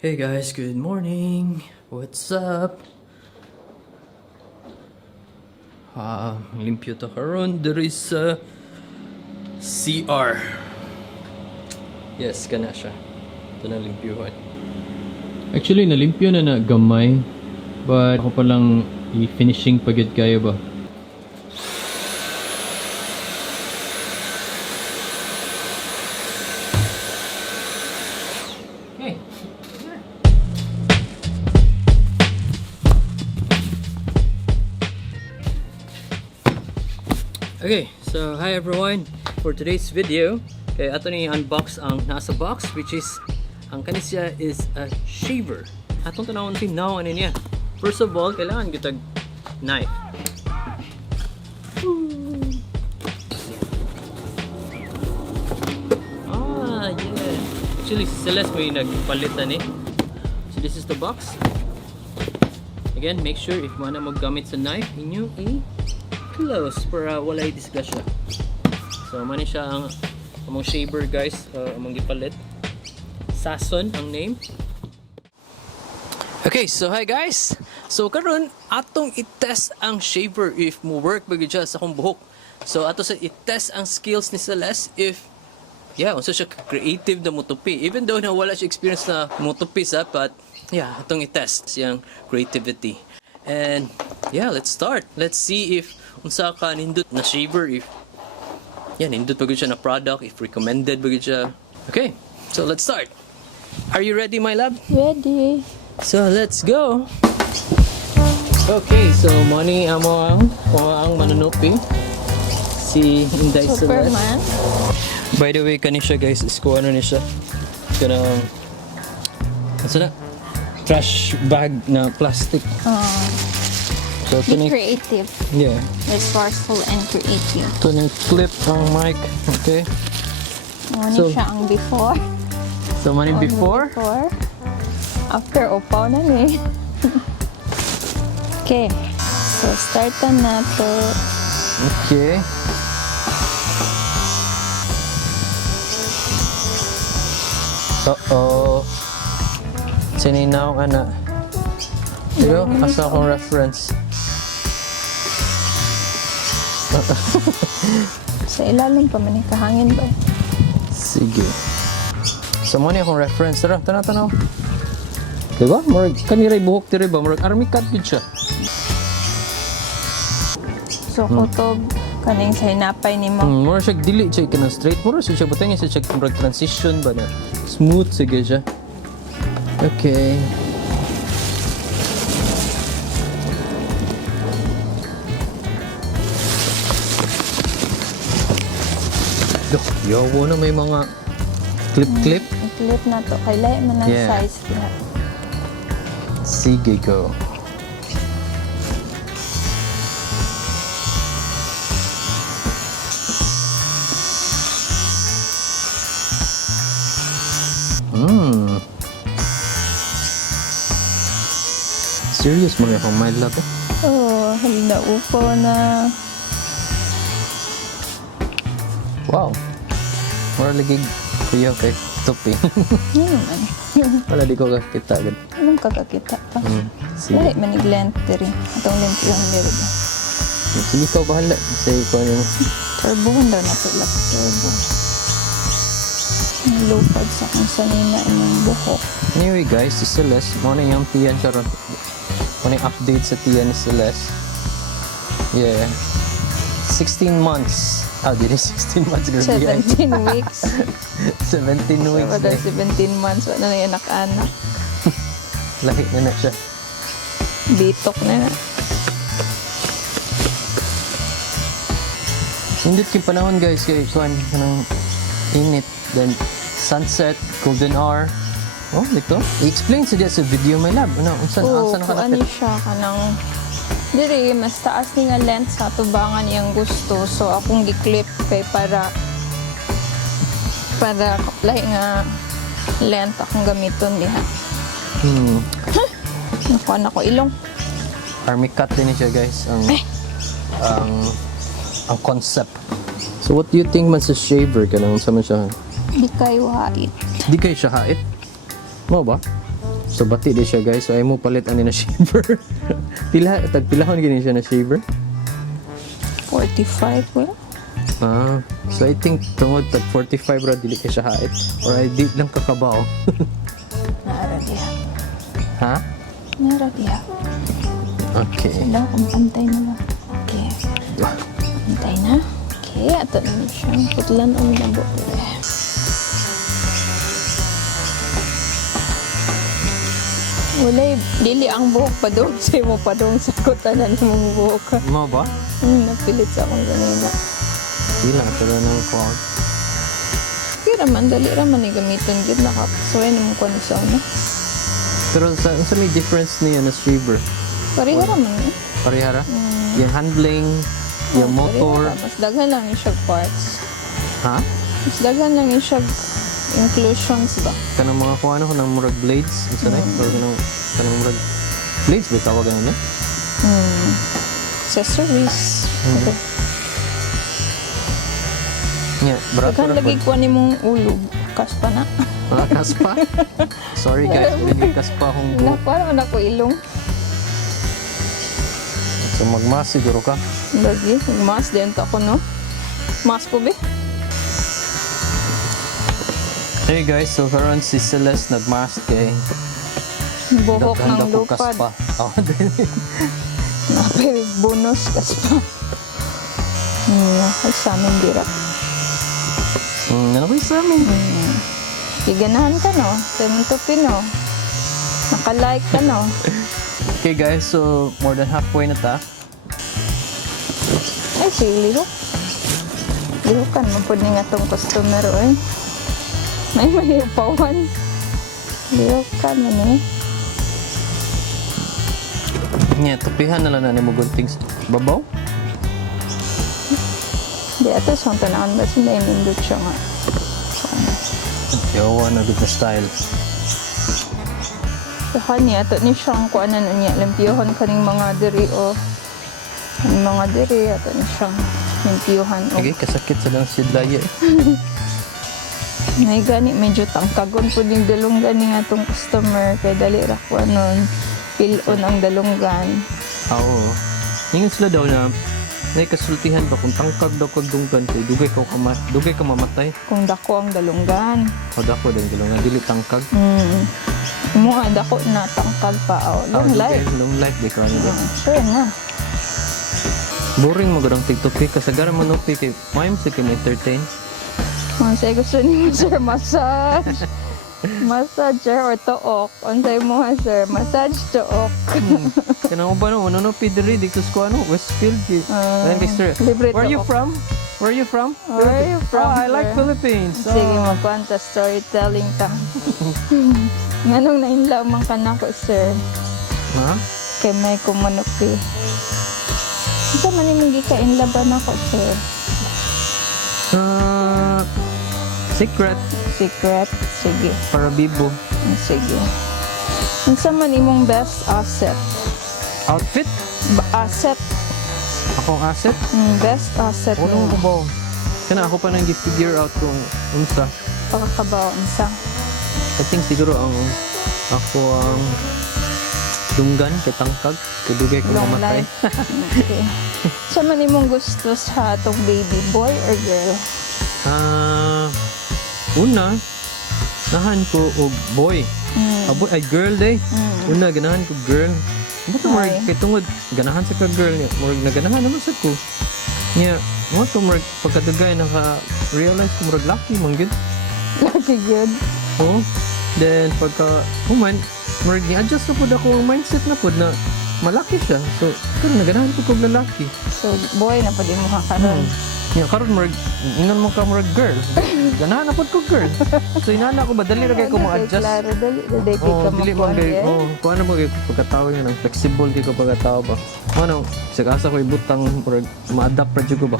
Hey guys, good morning. What's up? Limpyo to karon. There is a CR. Yes, kana siya. Ito na limpyuhan. Actually, nalimpyo na gamay. But ako palang i-finishing pagid kayo ba? Okay. Okay, so hi everyone. For today's video, kay ato ni unbox ang nasa box, which is ang kanisya is a shaver. Atong tanawon tinaw ano niya. First of all, kailangan gitag knife. Yeah. Actually, si Celeste may nagpalitan eh. So this is the box. Again, make sure if mo na maggamit sa knife, inyo close para walay disgrasya. So mani siya ang among shaver guys, among gipalit. Sason ang name. Okay, so hi guys. So karon atong i-test ang shaver if mo work ba gyud siya sa akong buhok. So ato sa i-test ang skills ni Celeste if unsa siya creative na motupi. Even though na wala siya experience na motupi sa but atong i-test siyang creativity. And let's start. Let's see if unsa ka nindot na shaver, if nindot ba gyud siya na product, if recommended ba gyud siya. Okay, so let's start. Are you ready, my love? Ready. So let's go. Okay, so money amo ang manunupi si Inday Celeste. Superman. By the way, kani siya guys, is ko ano ni siya kanang trash bag na plastic. So, Be creative. Yeah. Resourceful and creative. Ito na clip ang mic. Okay. Muna siya ang before. So, money before. After, upaw na ni. Okay. So, startan na to. Okay. Uh-oh. Sininaw ana. Pero, asa akong reference. Sa ilalim pa man kahangin ba? Sige. So, mo akong reference. Tara, tanaw. Diba? Murag, kaniray buhok tiri ba? Murag, army cut yun siya. So, kutob kaning sa hinapay ni mo. Murag siya, dili siya ka straight. Murag siya, butang siya siya, murag transition ba na? Smooth, sige siya. Okay. Yawo na may mga clip-clip. Clip na to. Kay lahi man ang size na. Sige, go. Serious mo rin akong mild love eh? Oh, halina upo na. Wow. Mura lagi kuya kay tupi. Wala di ko kakita agad. Anong kakakita pa? Sige. Lahi manig lent diri. Atong lent yung diri. Sige ikaw bahala. Say ko ano mo. Turbo daw na pala. Turbo. Lupad sa kung sanina yung buhok. Anyway guys, si Celeste, mo na yung tiyan karon. Mo na yung update sa tiyan ni Celeste. 16 months. Dili 16 months. 17 weeks. 17 weeks. So, 17 months. Wala na yung anak-anak. Lahi na siya. Bitok na na. Hindi yung panahon guys, kay Kwan, kanang init. Then, sunset, golden hour. Oh, dito. I-explain sa sa video, my love. Ano, unsan nakalapit? Ano siya kanang diri mas taas ni nga length sa tubangan iyang gusto. So akong gi-clip kay para lahi nga length akong gamiton diha. Nakuha na ko ilong. Army cut din siya guys ang concept. So what do you think man sa shaver kanang unsa man siya? Di kayo hait. Di kayo siya hait? Mo ba? So bati di siya guys. So ay mo palit ani na shaver. Pilahon gini siya na shaver. 45 wala. So I think tungod tag 45 ra dili ka siya hait or ay di lang kakabaw. Nara diya. Ha? Nara diya. Okay. Wala kung pantay na lang. Okay. Pantay na. Okay, ato na siya. Putlan ang nabo. Wala, dili ang buhok pa doon. Sa'yo mo pa doon sa kutanan mong buhok. Mo ba? Napilit sa akong ganina. Di lang pero nang ko. Kira man, dali raman ni gamiton yun. Nakapasuay naman ko na sa ano. Pero sa may difference niya na shaver? Pariha raman eh. Parihara? Yung handling, yung motor. Pariha. Mas daghan lang yung siya parts. Ha? Mas daghan lang yung siya inclusions ba? Kanang mga kuha na ko ng murag blades. Isa na or kanang murag blades ba tawagan na? Accessories. Okay. Yeah, barato Daghan lagi ko ni mong ulog. Kaspa na. Kaspa? Sorry guys, hindi kaspa akong buhok. Parang na ko ilong. So magmas siguro ka. Lagi. Mas din ta ko no. Mas ko be. Hey guys, so karon si Celeste nagmask kay Buhok daghang ng dako lupad. kaspa. Oh, dili. Napay bonus kaspa. Ay sa amin dira. Ano ba sa amin? Iganahan ka no. Sa mong tupi no. Naka-like ka no. Okay guys, so more than halfway na ta. Ay, sige, lihok. Lihokan mo po nga itong customer, eh. May mahipawan. Lihokan mo eh. Nya, tupihan na lang na ni mo gunting sa babaw. Di ato sa tanaan ba sila yung indot siya nga. Yawa na good na style. Saka niya, ato ni siyang kuanan niya. Limpiyuhan ka ng mga diri o. Ang mga diri, ato ni siyang limpiyuhan o. Okay, kasakit sa lang sidlaya eh. May gani, medyo tangkagon po yung dalunggan nga itong customer. Kaya dali ra ko anon. Pilon ang dalunggan. Oo. Ngayon sila daw na may kasultihan ba kung tangkag daw kag dunggan kay dugay ka mamatay. Kung dako ang dalunggan. O dako din dilo nga dili tangkag. Mga dako na tangkag pa. Long life. Long life di ka ano. Sure na. Boring mo gadang TikTok kay kasagaran mo no kay mime sa kay entertain. Mansay gusto ni mo sir massage. Massage or took. Unsay mo ha sir, massage took. Kana mo ba no no pidiri dito sa ano Westfield. Then sir. libre Where you took. from? Where are you from? Where are you from, Oh, I like sir? Philippines. Sige, magkwanta storytelling ta. Nganong nainlaw man ka na ko sir. Ha? Kay may kumunupi. Isa man imong gikainlaban ako sir. Secret Secret. Sige. para bibo. Sige. Unsa man imong best asset? Outfit? Asset. Akong asset? Best asset Ano ko mo. ba? Kana ako pa nang gi-figure out kung unsa. Pagkakabaw. Unsa? I think siguro ako ang dunggan kay tangkag kay dugay ko Long mamatay. life. Okay. Sa man imong gusto sa atong baby, boy or girl? Una nahan ko og boy. Boy ay girl day. Una ganahan ko girl. Buto mo Ay. kay tungod ganahan sa ka girl niya. Murag naganahan naman sa ko. Niya, mo to murag pagkadugay naka-realize ko murag lucky man gyud. Lucky good. Oh. Then pagka human murag ni-adjust na pud ako ang mindset na pud na malaki siya. So, kung naganahan ko kog lalaki. So, boy na pa din mo kakaroon. Nya karon murag ingon mo ka murag girl. Ganahan na pud ko girl. So inana ko ba dali ra kay ko mo-adjust. Klaro, dali kay Oh, ka dili man kay makuha. kung ano mo kay pagkatao nga nang flexible kay ko pagkatao ba. Ano, asa ko ibutang murag ma-adapt ra jud ko ba.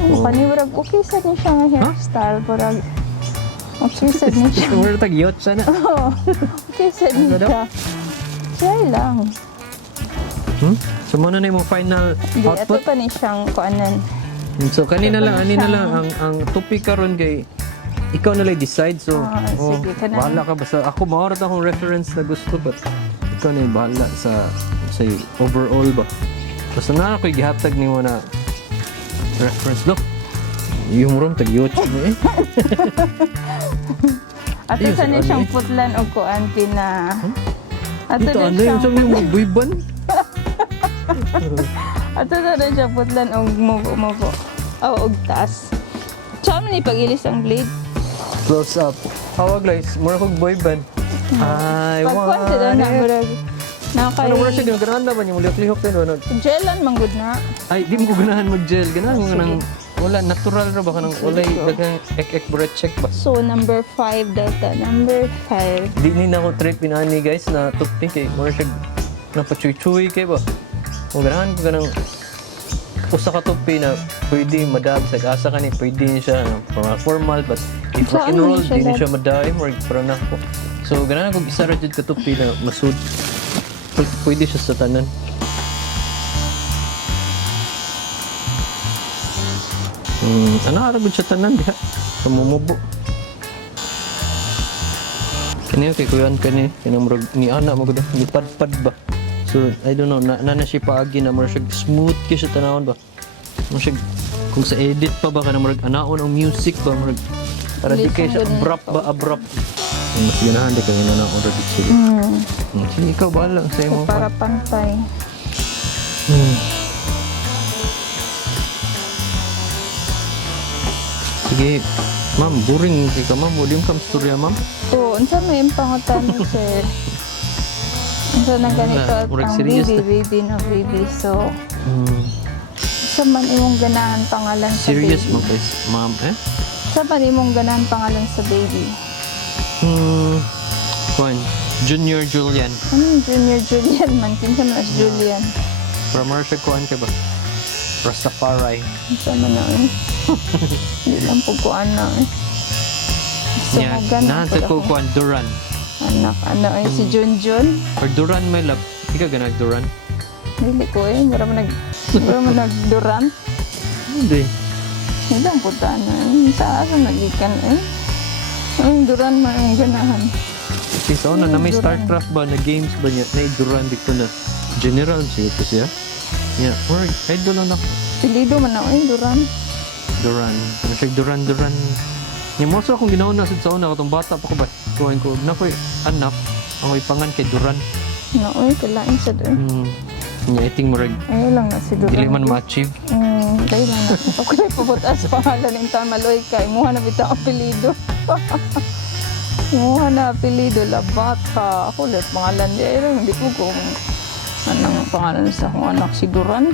Paniwrag, okay sa niya siya nga hairstyle. Parang, okay sa niya siya. Murag tag yacht siya na. Oo, okay sa niya siya. Try lang. So muna na yung final Di, ito output. pa ni siyang kuanan. So kanina lang ang topic karon kay ikaw na lang decide. So, sige ka na. bahala ka. Basta ako, maorat akong reference na gusto. But ikaw na yung bahala sa overall ba. Basta na ako'y gihatag ni mo na reference. Look, yung room, tag-YouTube mo eh. Ato sa niya siyang putlan o kuan pina. Ato Ito, na ano yung siyang sabi mo, buiban? Ato na siyang putlan og mubo. O og taas. Saan man ipag-ilis ang blade? Close up. Hawag guys, mura kong boyband. I Pagkuan sila want na it. murag. Ano mura siya, ganahan na ba niya? Muliyok-lihok tayo. Gelan manggod na. Ay, di mo ko ganahan mag-gel. Ganahan mo nang wala, natural ra ba ka nang walay dagang ek-ek check ba? So, number 5 data. Number 5. Di ni na ako trip pinani guys na tupti kay mura siya napachuy-chuy kay ba? Kung ganahan ko ganang usa ka tupi na pwede madab sa gasa ka ni pwede niya siya formal but if rock and roll di niya siya madai more parang nako. So ganahan ko isa ra jud ka tupi na masud pwede siya sa tanan. Ano ara gud siya tanan diha sa mumubo. Kaniya kay kuyan kani kinamurag ni ana mo gud ni padpad ba. So, I don't know, na siya paagi na mura siya smooth kaya siya tanawon ba? Mura siya, kung sa edit pa ba ka na murag anaon ang music ba? Murag, para di kayo siya abrupt. Mas ganahan di kayo na na-order dito sige. Sige, ikaw bahala sa So, imo. para pantay. Sige, ma'am, boring kay ka ma'am. Wala yung storya ma'am. Oo, unsa may impangutan mo, sir? Unsa na ganito at murag ang serious baby na baby. So, sa man imong ganahan pangalan sa Serious baby? mo guys, ma'am eh? Sa man imong ganahan pangalan sa baby? Kuan, Junior Julian. Ano Junior Julian man? Kinsa man as Julian? From Marsha kuan ka ba? Rastafari. Unsa man na eh? Hindi lang po ko na eh. So, Yeah, ganahan nasa ko po ako. kuan Duran. Anak, ano eh, si Junjun? Or Duran my love. Ikaw ganag Duran? Hindi ko eh, wala man nagduran. Hindi. Hindi lang puta na. Sa asa nagikan eh. Ang duran man ang ganahan. Kasi sa una na may StarCraft ba na games ba niya? Na Duran dito na. General siya ko siya. Yeah, or idol lang ako. Pilido man ako eh, duran. Duran. Ano siya Duran. Yung most akong ginaon na sa una katong bata pa ko ba? Kuhain ko na ko'y anak. Ang ipangan kay Duran. Naoy, kalain siya doon. Nga iting murag. Ayun lang na si duran. Dili man ma-achieve. Dahil lang na. Okay, pabutas pangalan ng Tamaloy ka. Imuha na bitang apelido. Imuha na apelido, Labata. Ako ulit pangalan di. Ayun, hindi ko kung anong pangalan sa akong anak si Duran.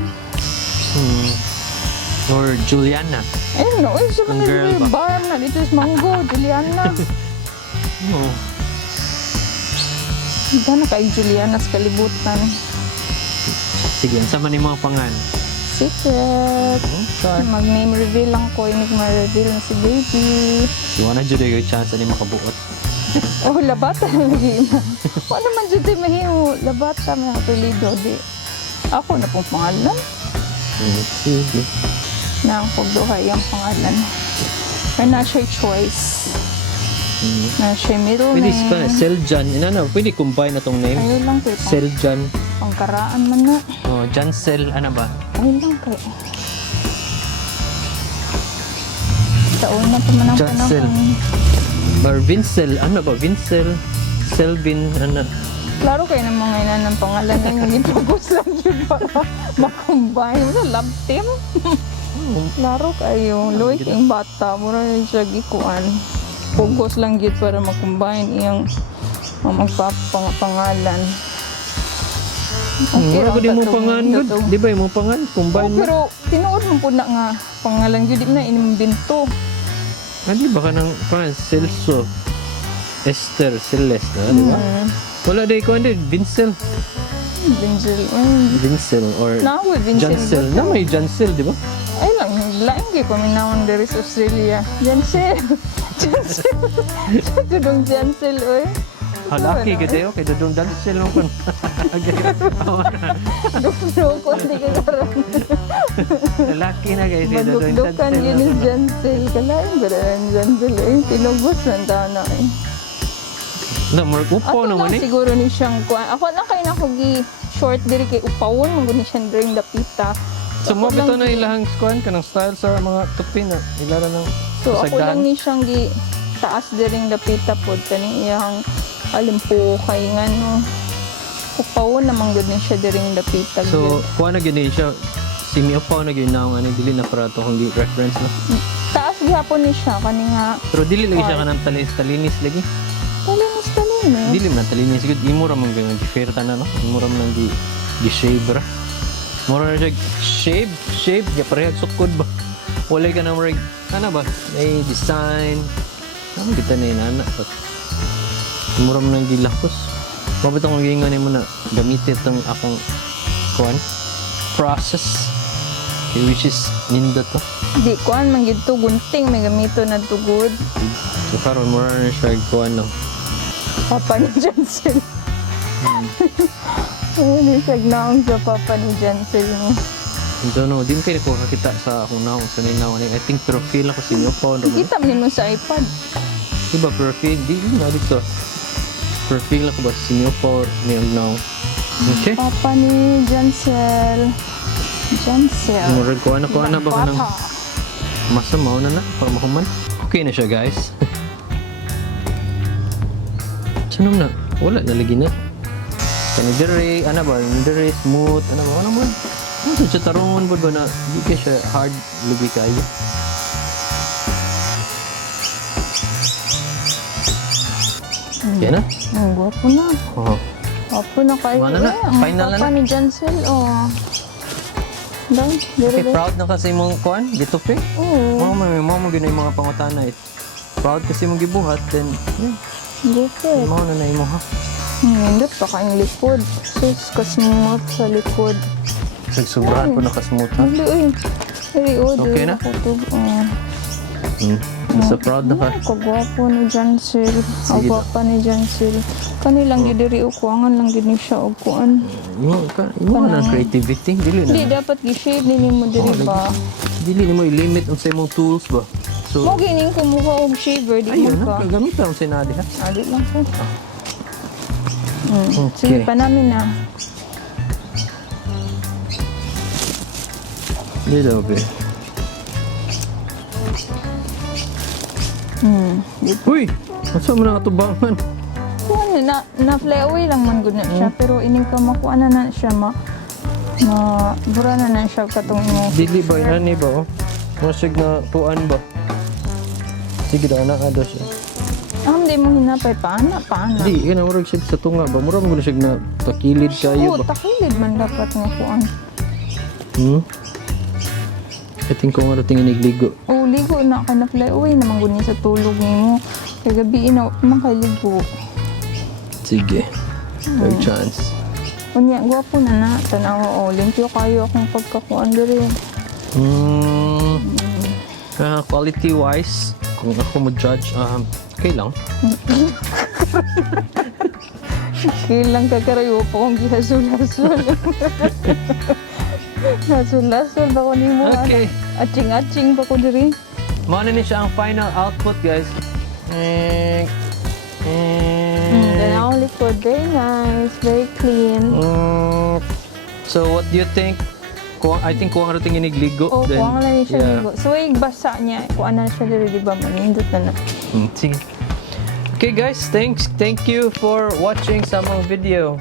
Or Juliana. Ayun, no. Ayun, siya Ang girl ba? bar na dito sa Manggo. Juliana. Oo. Hindi na kay Juliana sa kalibutan. Sige, ang sama ni mga pangan. Secret. Sure. Mag-name reveal lang ko. Inig ma-reveal na si baby. Iwan na dyan yung chance ni makabuot. Oh, Labata lagi na. Ano man dyan di mahimo. Labata may apelido. Di. Ako na pong pangalan. Sige. Na ang pagduhay ang pangalan. Or na siya choice. Na siya middle Pwede name. ka na, Seljan. Inana, pwede combine na tong name. Ayun lang kay Seljan. pangkaraan man na. Oh, Jansel, ano ba? Ayun lang kay. Taon na pa man ang Jansel. panahon. Or Vincel, ano ba? Vincel, Selvin, ano? Klaro kayo ng mga ina ng pangalan na yung ipagos lang yun para makombine. Wala, love team. Klaro kayo. Luwik yung bata. Mura rin siya gikuan. Focus lang yun para makombine iyang magpapangalan. Wala ko di mo pangan, good. Di ba yung mo pangan? Combine mo. Pero tinuod mo po na nga pangalan yun. Di na inimbinto. Di ba ka ng pangan? Celso, Esther, Celeste, di ba? Wala day ko, hindi. Vincel. Vincel. Vincel or Nawe, Vincel. Jansel. Na may Jansel, di ba? Ay lang, laing kayo kami naon there is Australia. Jansel. Jansel. Tudong Jansel, oy. Halaki ka dayo, kay Dudong Jansel mo kun. Dudong ko, hindi ka karoon. Lalaki na guys. Madukdukan yun ni Jansel. Kalain ba rin Jansel eh. Tinubos ng tana eh. Na, more upo Ako naman lang eh. siguro ni siyang kuan. Ako lang kayo na short diri kay upawon mo ni siyang during the pita. So mo Ako bito lang na ilahang squad ka ng style sa mga tupi na ilala ng So ako sagdahan. lang ni siyang taas diring dapita pod kaning iyang alimpo kay ngano. Upawon naman gud ni siya diring dapita. So kuha na gyud siya semi-upaw na gyud na ang dili na para to kung di reference na. Taas gihapon ni siya kani nga Pero dili lagi siya kanang talinis lagi. talinis Dili man talinis gud imo ra man gyud gi-fair ta na no. Imo ra man gi-shave ra. Mura na siya shave ya parehag sukod ba. Wala ka na murag ano ba? May design. Ano kita na inana pa. Mura man nang gilakos. Mabot akong gingan mo na gamitin itong akong kuan process. Okay, which is nindot to. di kuan man gid to gunting may gamito na tugod. So karon mura na siya kuan no. Papa ni Jansel. Ano siya gnaong sa papa ni Jansel mo. Ito no, di mo kayo nakakita sa akong naong sa ninaw. I think profile ako sa inyo po. Kita mo sa iPad. Diba profile? Di na dito. Profile ako ba sa inyo po niyang now. Okay. Papa ni Jansel. Jansel. Murag ko ano ba ko ng Labata. masamaw na para mahuman. Okay na siya guys. Sanong na? Wala nalagi na. Kanidere, ano ba? Kanidere, smooth, ano ba? Ano man? Ano siya tarungon ba na? Di ka siya hard, lubi kayo. Yan na? Ang gwapo na. Oo. Gwapo na kayo. Wala na. Ang Final na papa na. ni Jansel, oh. Dahil, Okay, proud na kasi mong kuan, dito pe. Oo. Mo gina yung mga pangutana eh. Proud kasi mong gibuhat, then, yeah, Gupit. mo na imo ha. Hindi pa kayong likod. Sus, kasmot sa likod. Nagsobrahan ko nakasmooth ha. Hindi, uy. Hindi, oh. Okay na? Basta proud na ka. Kagwapo ni Jansel. Ang Sige gwapa ni Jansel. Kanilang gidiri o kuangan lang gini siya o kuan. Imo na creativity, dili Hindi, na. dapat gi-shade din mo diri ba? Dili ni mo i-limit ang sa imong tools ba. So, Mo gining kumuha og shaver, di ayun mo ha, ka. gagamit lang sa nadi ha. Adi lang po. Sige Okay. pa namin na. Dito be. Uy! Asa mo na katubangan? Kuan na fly away lang man gud na siya, pero ining ka makuha na siya bura na siya katong mo. Dili ba inani ba oh? Masig na tuan ba? Sige daw na ada siya. Hindi mo hinapay paana. Di, kaya murag siya sa tunga ba? Murag mo na siya na takilid kayo Oo, ba? takilid man dapat nga kuan. I think kung ano tingin nagligo. Oo, ligo na kay na fly away naman gud niya sa tulog nimo. Kay gabi na makaligo. Sige. Third chance. Unya, gwapo na tanaw o limpyo kayo akong pagkakuan diri. Quality wise, kung ako mo-judge, okay lang. Kailang kakarayo po kong gihasul-hasul. Hasul-hasul ba ko nimo? Okay. Atching-atching pa ko diri. Muna ni siya ang final output, guys. Tanaw likod, very nice, very clean. So, what do you think? I think kung ano tingin nagligo. Oh, then, kuha lang siya yeah. ligo. So, yung basa niya, kuha na siya diri, di ba? Manindot na na. Sige. Okay guys, thank you for watching sa among video.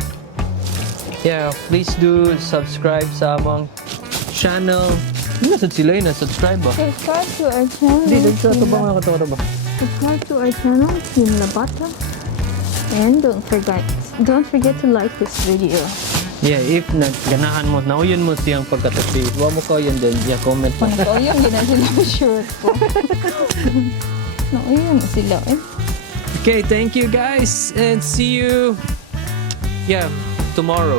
Yeah, please do subscribe sa among channel. Hindi na sila yun, subscribe ba? Subscribe to our channel. Hindi, nagsato ba nga katawa ba? Subscribe to our channel, Team Labata. And don't forget to like this video. Yeah, if ganahan mo, nauyon mo siyang pagkatapi. Huwag mo ko yun din, yeah, comment mo. Ito yun, hindi na sila sure po. Yun sila eh. Okay, thank you guys, and see you, tomorrow.